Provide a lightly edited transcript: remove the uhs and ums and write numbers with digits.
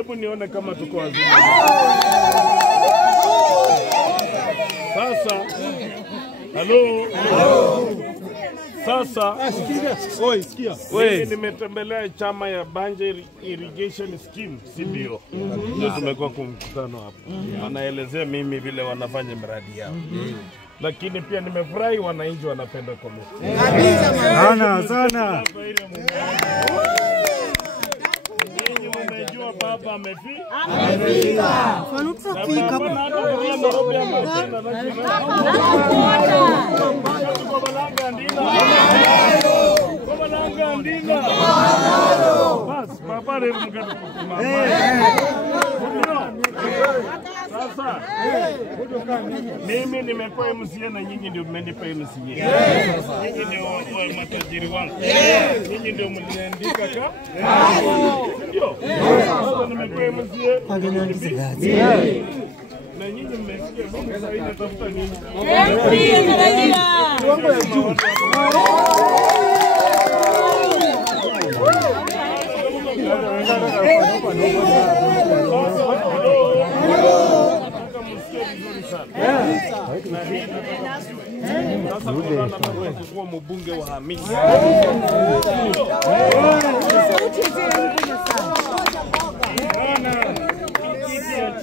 Hebu nione kama tuko wazima. Sasa, hello. Sasa, mimi nimetembelea chama ya Banja Irrigation Scheme, CBO. Ndio tumekuwa kwa mkutano hapa. Wanaelezea mimi vile wanafanya miradi yao. Lakini pia nimefurahi wananchi wanapenda komiti. Sana. Baba amefika. Sasa mimi nimekuwa MCA na nyinyi ndio mmenipa MCA. Nyinyi ndio matajiri wangu. Nyinyi ndio mliniandika ka? Ndio. Sasa nimekuwa MCA. Na nyinyi mmesikia mimi sasa hivi natafuta nini? Kiwango ya juu. Sasa kwa mbunge wa Hamisi.